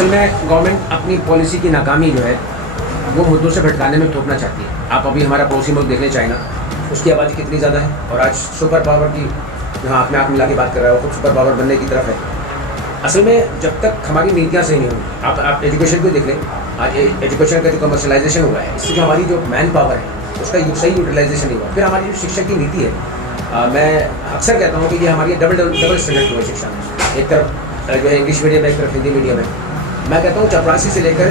असल में गवर्नमेंट अपनी पॉलिसी की नाकामी जो है वो मुद्दों से भटकाने में थोपना चाहती है। आप अभी हमारा पड़ोसी मुल्क देख लें चाइना, उसकी आबादी कितनी ज़्यादा है और आज सुपर पावर की जहाँ अपने आप मिला के बात कर रहा है वो खुद सुपर पावर बनने की तरफ है। असल में जब तक हमारी नीतियाँ सही नहीं होंगी, आप एजुकेशन को देख लें, आज एजुकेशन का जो कमर्शलाइजेशन हुआ है इससे जो हमारी जो मैन पावर है उसका सही यूटिलाइजेशन नहीं हुआ। फिर हमारी जो शिक्षा की नीति है, मैं अक्सर कहता हूँ कि ये हमारी डबल स्टैंडर्ड हुआ शिक्षा में। एक तरफ जो है इंग्लिश मीडियम है, एक तरफ हिंदी मीडियम है। मैं कहता हूँ चपरासी से लेकर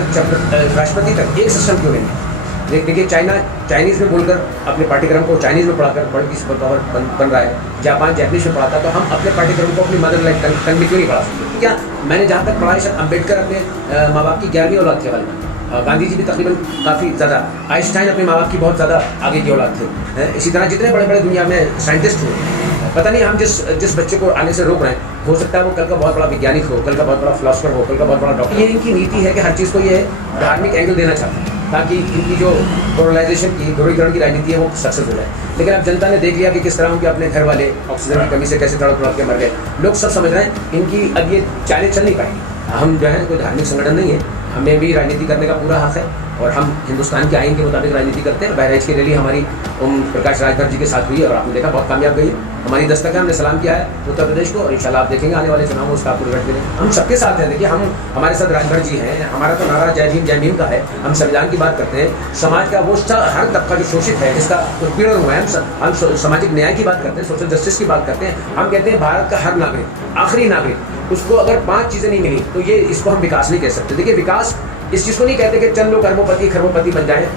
राष्ट्रपति तक एक सिस्टम क्यों नहीं है। देखिए चाइना चाइनीज़ में बोलकर अपने पाठ्यक्रम को चाइनीज़ में पढ़ाकर बड़ी की सुपर पावर बन रहा है। जापान जैपनीज में पढ़ाता तो हम अपने पाठ्यक्रम को अपनी मदर लैंग्वेज टंग में क्यों नहीं पढ़ा सकते। क्या मैंने जहाँ तक पढ़ा है शायद अम्बेडकर अपने माँ बाप की 11वीं औलाद थे वाले, गांधी जी भी तकरीबन काफ़ी ज़्यादा, आइंस्टाइन अपने माँ बाप की बहुत ज़्यादा आगे की औलाद थे। इसी तरह जितने बड़े बड़े दुनिया में साइंटिस्ट हुए, पता नहीं हम जिस बच्चे को आने से रोक रहे हैं, हो सकता है वो कल का बहुत बड़ा वैज्ञानिक हो, कल का बहुत बड़ा फिलोसफर हो, कल का बहुत बड़ा डॉक्टर। ये इनकी नीति है कि हर चीज़ को ये धार्मिक एंगल देना चाहते हैं ताकि इनकी जो पोलराइजेशन की ध्रुवीकरण की राजनीति है वो सक्सेस हो जाए। लेकिन अब जनता ने देख लिया कि किस तरह उनके अपने घर वाले ऑक्सीजन की कमी से कैसे तड़प तड़प के मर गए। लोग सब समझ रहे हैं इनकी अब ये चालें चल नहीं पाएंगी। हम जो है कोई धार्मिक संगठन नहीं है, हमें भी राजनीति करने का पूरा हक है और हम हिंदुस्तान के आइन के मुताबिक राजनीति करते हैं। बहराइच की रैली हमारी ओम प्रकाश राजभर जी के साथ हुई और आपने देखा बहुत कामयाब गई। हमारी दस्तक है, हमने सलाम किया है उत्तर प्रदेश को और इंशाल्लाह आप देखेंगे आने वाले चुनाव में उसका आपको रिजल्ट मिलेगा। हम सबके साथ हैं। देखिए हमारे साथ राजभर जी हैं, हमारा तो नारा जय भीम का है। हम संविधान की बात करते हैं, समाज का वो हर तबका जो शोषित है जिसका उत्पीड़न हुआ है, हम सामाजिक न्याय की बात करते हैं, सोशल जस्टिस की बात करते हैं। हम कहते हैं भारत का हर नागरिक, आखिरी नागरिक, उसको अगर 5 चीज़ें नहीं मिली तो ये इसको हम विकास नहीं कह सकते। देखिए विकास इस चीज़ को नहीं कहते कि चंद लोग अरबोपति खरबोपति बन जाए।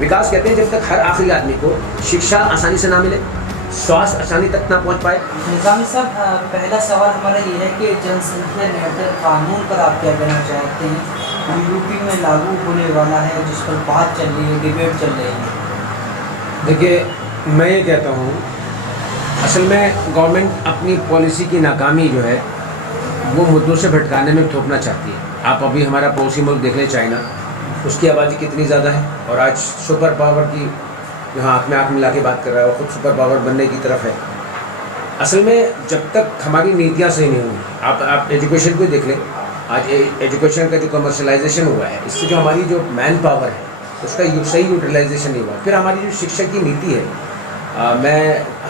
विकास कहते हैं जब तक हर आखिरी आदमी को शिक्षा आसानी से ना मिले, स्वास्थ्य आसानी तक ना पहुंच पाए। निज़ामी साहब, पहला सवाल हमारा ये है कि जनसंख्या नियंत्रण कानून पर आप क्या कहना चाहते हैं। यूपी में लागू होने वाला है जिस पर बात चल रही है, डिबेट चल रही है। देखिए मैं ये कहता हूँ असल में गवर्नमेंट अपनी पॉलिसी की नाकामी जो है वो मुद्दों से भटकाने में थोपना चाहती है। आप अभी हमारा पड़ोसी मुल्क देख लें चाइना, उसकी आबादी कितनी ज़्यादा है और आज सुपर पावर की जहाँ अपने आप मिला के बात कर रहा है वो खुद सुपर पावर बनने की तरफ है। असल में जब तक हमारी नीतियाँ सही नहीं होंगी, आप एजुकेशन को देख लें, आज एजुकेशन का जो कमर्शलाइजेशन हुआ है इससे जो हमारी जो मैन पावर है उसका सही यूटिलाइजेशन नहीं हुआ। फिर हमारी जो शिक्षा की नीति है, मैं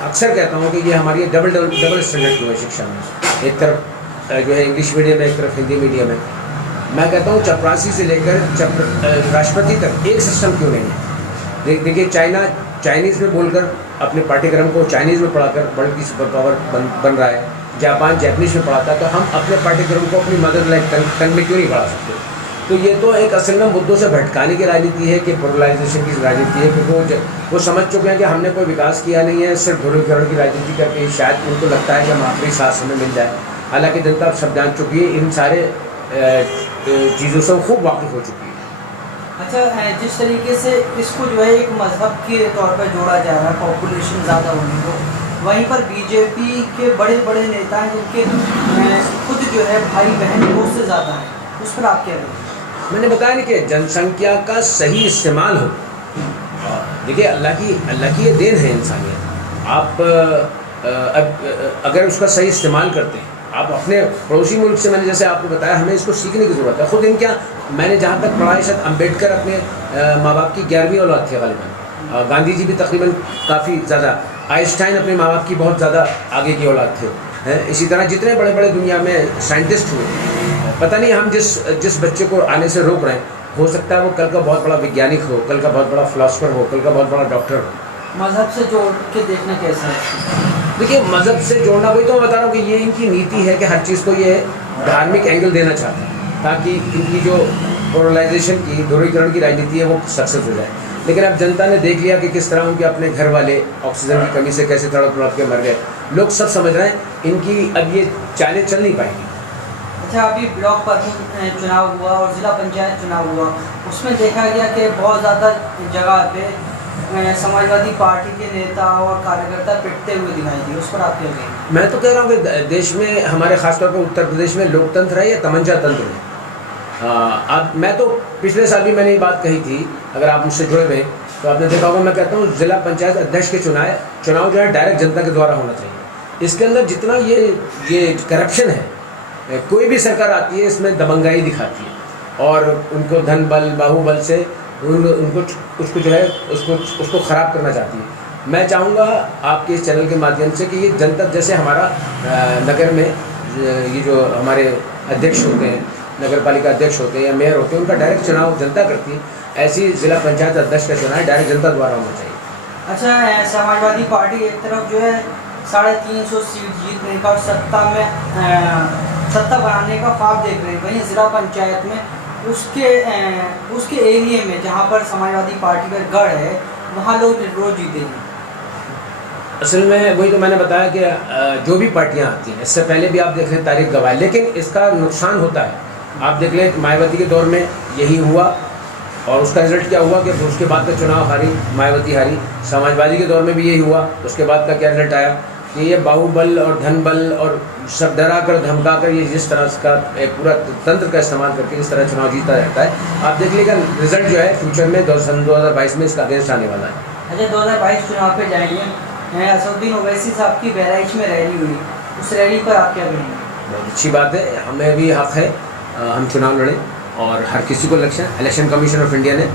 अक्सर कहता हूँ कि ये हमारी डबल स्टैंडर्ड हुआ है शिक्षा में। एक तरफ जो है इंग्लिश मीडियम है, एक तरफ हिंदी मीडियम है। मैं कहता हूँ चपरासी से लेकर राष्ट्रपति तक एक सिस्टम क्यों नहीं है। देखिए चाइनीज़ में बोलकर अपने पाठ्यक्रम को चाइनीज़ में पढ़ाकर वर्ल्ड की सुपर पावर बन रहा है। जापान जैपनीज में पढ़ाता तो हम अपने पाठ्यक्रम को अपनी मदर लैंग्वेज टंग में क्यों नहीं पढ़ा सकते। तो ये तो एक असल में मुद्दों से भटकाने की राजनीति है कि पोलराइजेशन की राजनीति है, क्योंकि वो समझ चुके हैं कि हमने कोई विकास किया नहीं है, सिर्फ ध्रुवीकरण की राजनीति करके शायद उनको लगता है कि हम आखिरी सांस हमें मिल जाए। हालांकि जनता अब सब जान चुकी है, इन सारे चीज़ों से खूब वाकिफ़ हो चुकी है। अच्छा, जिस तरीके से इसको जो है एक मजहब के तौर पर जोड़ा जा रहा है पॉपुलेशन ज़्यादा होने को, वहीं पर बीजेपी के बड़े बड़े नेता हैं जिनके खुद जो है भाई बहन वो से ज़्यादा है, उस पर आप क्या कहें। मैंने बताया नहीं कि जनसंख्या का सही इस्तेमाल हो। देखिए अल्लाह की ये देन है इंसानियत। आप अगर उसका सही इस्तेमाल करते हैं, आप अपने पड़ोसी मुल्क से, मैंने जैसे आपको बताया, हमें इसको सीखने की ज़रूरत है। ख़ुद इनका मैंने जहाँ तक पढ़ा है शायद अम्बेडकर अपने माँ बाप की 11वीं औलाद थे गालिबन। गांधी जी भी तकरीबन काफ़ी ज़्यादा, आइंस्टाइन अपने माँ बाप की बहुत ज़्यादा आगे की औलाद थे। इसी तरह जितने बड़े बड़े दुनिया में साइंटिस्ट हुए, पता नहीं हम जिस बच्चे को आने से रोक रहे हैं, हो सकता है वो कल का बहुत बड़ा वैज्ञानिक हो, कल का बहुत बड़ा फिलोसफर हो, कल का बहुत बड़ा डॉक्टर हो। मज़हब से जोड़ के देखना कैसा है। देखिए मज़हब से जोड़ना, वही तो मैं बता रहा हूँ कि ये इनकी नीति है कि हर चीज़ को ये धार्मिक एंगल देना चाहते हैं ताकि इनकी जो पोलराइजेशन की ध्रुवीकरण की राजनीति है वो सक्सेस हो जाए। लेकिन अब जनता ने देख लिया कि किस तरह उनके अपने घर वाले ऑक्सीजन की कमी से कैसे तड़प तड़प के मर गए। लोग सब समझ रहे हैं इनकी अब ये चालें चल नहीं पाएंगी। अच्छा, अभी ब्लॉक प्रमुख चुनाव हुआ और ज़िला पंचायत चुनाव हुआ, उसमें देखा गया कि बहुत ज़्यादा जगह पे समाजवादी पार्टी के नेता और कार्यकर्ता पिटते हुए दिखाई दिए, उस पर आप क्या कहेंगे। मैं तो कह रहा हूँ कि देश में हमारे ख़ासतौर पर उत्तर प्रदेश में लोकतंत्र है या तमंचा तंत्र है। अब मैं तो पिछले साल भी मैंने ये बात कही थी, अगर आप मुझसे जुड़े हुए तो आपने देखा होगा, मैं कहता हूँ ज़िला पंचायत अध्यक्ष के चुनाव जो है डायरेक्ट जनता के द्वारा होना चाहिए। इसके अंदर जितना ये करप्शन है, कोई भी सरकार आती है इसमें दबंगाई दिखाती है और उनको धन बल बाहुबल से उनको उसको जो है उसको ख़राब करना चाहती है। मैं चाहूँगा आपके इस चैनल के माध्यम से कि ये जनता, जैसे हमारा नगर में ये जो हमारे अध्यक्ष होते हैं, नगर पालिका अध्यक्ष होते हैं या मेयर होते हैं, उनका डायरेक्ट चुनाव जनता करती है, ऐसी ज़िला पंचायत अध्यक्ष का चुनाव डायरेक्ट जनता द्वारा होना चाहिए। अच्छा, समाजवादी पार्टी एक तरफ जो है 350 सीट जीतने का और सत्ता बनाने का ख्वाब देख रहे हैं, वहीं ज़िला पंचायत में उसके एरिया में जहाँ पर समाजवादी पार्टी का गढ़ है वहाँ लोग रोज जीतेंगे। असल में वही तो मैंने बताया कि जो भी पार्टियां आती हैं, इससे पहले भी आप देख लें तारीख गवाह, लेकिन इसका नुकसान होता है। आप देख लें मायावती के दौर में यही हुआ और उसका रिजल्ट क्या हुआ कि उसके बाद का चुनाव हारी, मायावती हारी। समाजवादी के दौर में भी यही हुआ, उसके बाद का क्या रिजल्ट आया कि ये बाहुबल और धन बल और सब डरा कर धमका कर ये जिस तरह का एक पूरा तंत्र का इस्तेमाल करके जिस तरह चुनाव जीता रहता है, आप देख लीजिएगा रिजल्ट जो है फ्यूचर में 2022 में इसका अगेंस्ट आने वाला है। अच्छा, 2022 चुनाव पे जाएंगे, असदुद्दीन ओवैसी साहब की बहराइच में रैली हुई, उस रैली पर आप क्या कहेंगे? बहुत अच्छी बात है, हमें भी हक़ है हम चुनाव लड़ें और हर किसी को इलेक्शन कमीशन ऑफ इंडिया ने,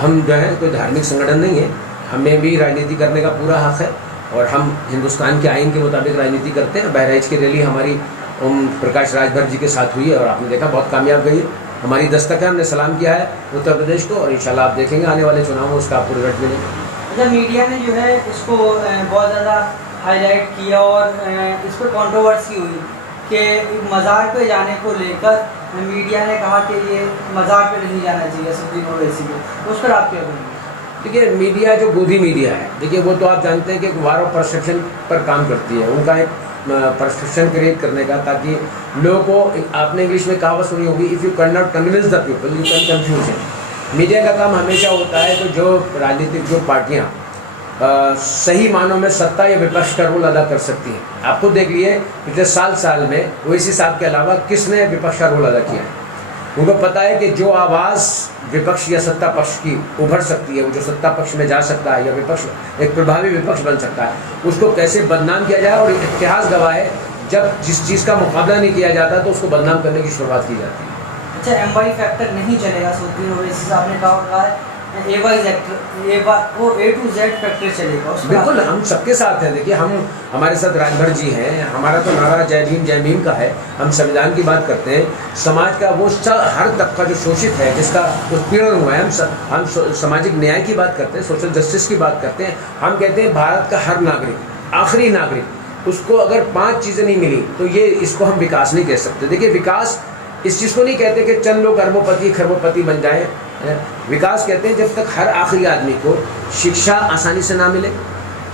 हम जो है कोई धार्मिक संगठन नहीं है, हमें भी राजनीति करने का पूरा हक़ है और हम हिंदुस्तान के आइन के मुताबिक राजनीति करते हैं। बहराइच की रैली हमारी ओम प्रकाश राजभर जी के साथ हुई है और आपने देखा बहुत कामयाब गई है। हमारी दस्तक है, हमने सलाम किया है उत्तर प्रदेश को और इंशाल्लाह आप देखेंगे आने वाले चुनाव में उसका आपको रिजल्ट मिलेगा। अच्छा, मीडिया ने जो है इसको बहुत ज़्यादा हाईलाइट किया और इस पर कंट्रोवर्सी हुई कि मज़ार पे जाने को लेकर मीडिया ने कहा कि ये मज़ार पे नहीं जाना चाहिए असदुद्दीन ओवैसी को, उस पर आप क्या कहेंगे? देखिए, मीडिया जो गोदी मीडिया है, देखिए वो तो आप जानते हैं कि वार ऑफ परसेप्शन पर काम करती है, उनका एक परसेप्शन क्रिएट करने का, ताकि लोगों को, आपने इंग्लिश में कहावत सुनी होगी, if you can not convince the people you can confuse him. Media का काम हमेशा होता है कि जो राजनीतिक जो पार्टियाँ सही मानों में सत्ता या विपक्ष का रोल अदा कर सकती हैं। आप खुद देख लिए पिछले साल में ओवैसी साहब के अलावा किसने विपक्ष का रोल अदा किया है। उनको पता है कि जो आवाज़ विपक्ष या सत्ता पक्ष की उभर सकती है, वो जो सत्ता पक्ष में जा सकता है या विपक्ष एक प्रभावी विपक्ष बन सकता है, उसको कैसे बदनाम किया जाए। और इतिहास गवाह है, जब जिस चीज़ का मुकाबला नहीं किया जाता तो उसको बदनाम करने की शुरुआत की जाती है। अच्छा, एमवाई फैक्टर नहीं चलेगा, असदुद्दीन ओवैसी साहब ने कहा है वो A to Z फैक्टर चलेगा। बिल्कुल, हम सबके साथ हैं। देखिए, हम हमारे साथ राजभर जी हैं, हमारा तो नारा जय भीम का है। हम संविधान की बात करते हैं, समाज का वो हर तबका जो शोषित है, जिसका उत्पीड़न हुआ है, हम सामाजिक न्याय की बात करते हैं, सोशल जस्टिस की बात करते हैं। हम कहते हैं भारत का हर नागरिक, आखिरी नागरिक, उसको अगर 5 चीज़ें नहीं मिली तो ये इसको हम विकास नहीं कह सकते। देखिए, विकास इस चीज़ को नहीं कहते कि चंद लोग अरबोपति खरबोपति बन जाएं। विकास कहते हैं जब तक हर आखिरी आदमी को शिक्षा आसानी से ना मिले,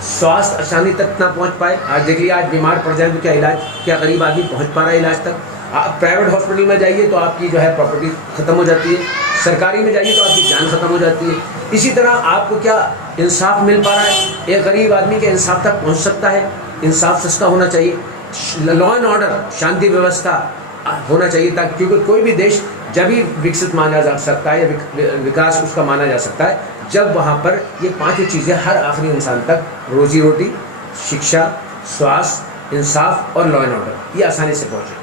स्वास्थ्य आसानी तक ना पहुंच पाए। आज देखिए, आज बीमार पड़ जाए तो क्या गरीब आदमी पहुंच पा रहा है इलाज तक। आप प्राइवेट हॉस्पिटल में जाइए तो आपकी जो है प्रॉपर्टी ख़त्म हो जाती है, सरकारी में जाइए तो आपकी जान ख़त्म हो जाती है। इसी तरह आपको क्या इंसाफ मिल पा रहा है? एक गरीब आदमी के इंसाफ तक पहुँच सकता है? इंसाफ सस्ता होना चाहिए, लॉ एंड ऑर्डर, शांति व्यवस्था होना चाहिए, ताकि क्योंकि कोई भी देश जब भी विकसित माना जा सकता है या विकास उसका माना जा सकता है जब वहाँ पर ये 5 चीज़ें हर आखिरी इंसान तक, रोजी रोटी, शिक्षा, स्वास्थ्य, इंसाफ और लॉ एंड ऑर्डर, ये आसानी से पहुँचे।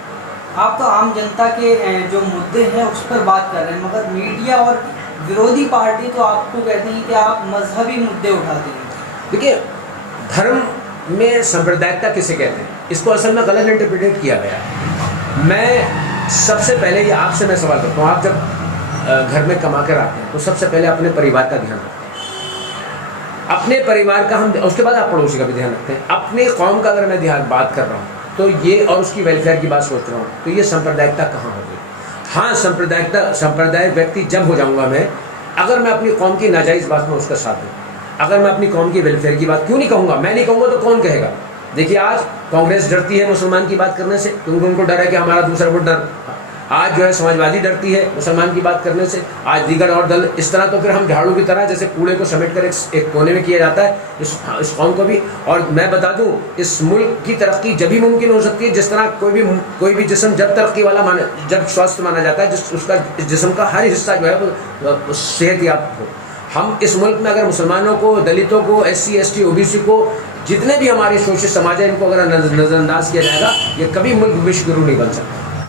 आप तो आम जनता के जो मुद्दे हैं उस पर बात कर रहे हैं, मगर मीडिया और विरोधी पार्टी तो आपको कहते हैं कि आप मजहबी मुद्दे उठाते हैं। देखिए, धर्म में सांप्रदायिकता किसे कहते हैं, इसको असल में गलत इंटरप्रिटेट किया गया है। मैं सबसे पहले ये आपसे मैं सवाल करता हूँ, आप जब घर में कमा कर आते हैं तो सबसे पहले अपने परिवार का ध्यान रखते हैं, अपने परिवार का हम, उसके बाद आप पड़ोसी का भी ध्यान रखते हैं। अपने कौम का अगर मैं बात कर रहा हूँ तो ये, और उसकी वेलफेयर की बात सोच रहा हूँ, तो ये सांप्रदायिकता कहाँ हो गई? हाँ, सांप्रदायिक व्यक्ति जब हो जाऊँगा मैं, अगर मैं अपनी कौम की नाजायज़ बात में उसका साथ दूँ, अगर मैं अपनी कौम की वेलफेयर की बात क्यों नहीं कहूँगा, मैं नहीं कहूँगा तो कौन कहेगा? देखिए, आज कांग्रेस डरती है मुसलमान की बात करने से, क्योंकि उनको डर है कि हमारा दूसरा वोट डर। आज जो है समाजवादी डरती है मुसलमान की बात करने से, आज दीगर और दल इस तरह। तो फिर हम झाड़ू की तरह जैसे कूड़े को समेट कर एक कोने में किया जाता है इस कौम को भी। और मैं बता दूं, इस मुल्क की तरक्की जब भी मुमकिन हो सकती है जिस तरह कोई भी जिस्म जब तरक्की वाला जब स्वस्थ माना जाता है, उसका जिस्म का हर हिस्सा जो है वो सेहतयाब हो। हम इस मुल्क में अगर मुसलमानों को, दलितों को, SC ST OBC को, जितने भी हमारे शोषित समाज है, इनको अगर नज़रअंदाज किया जाएगा, ये कभी मुल्क विश्व गुरु नहीं बन सकता।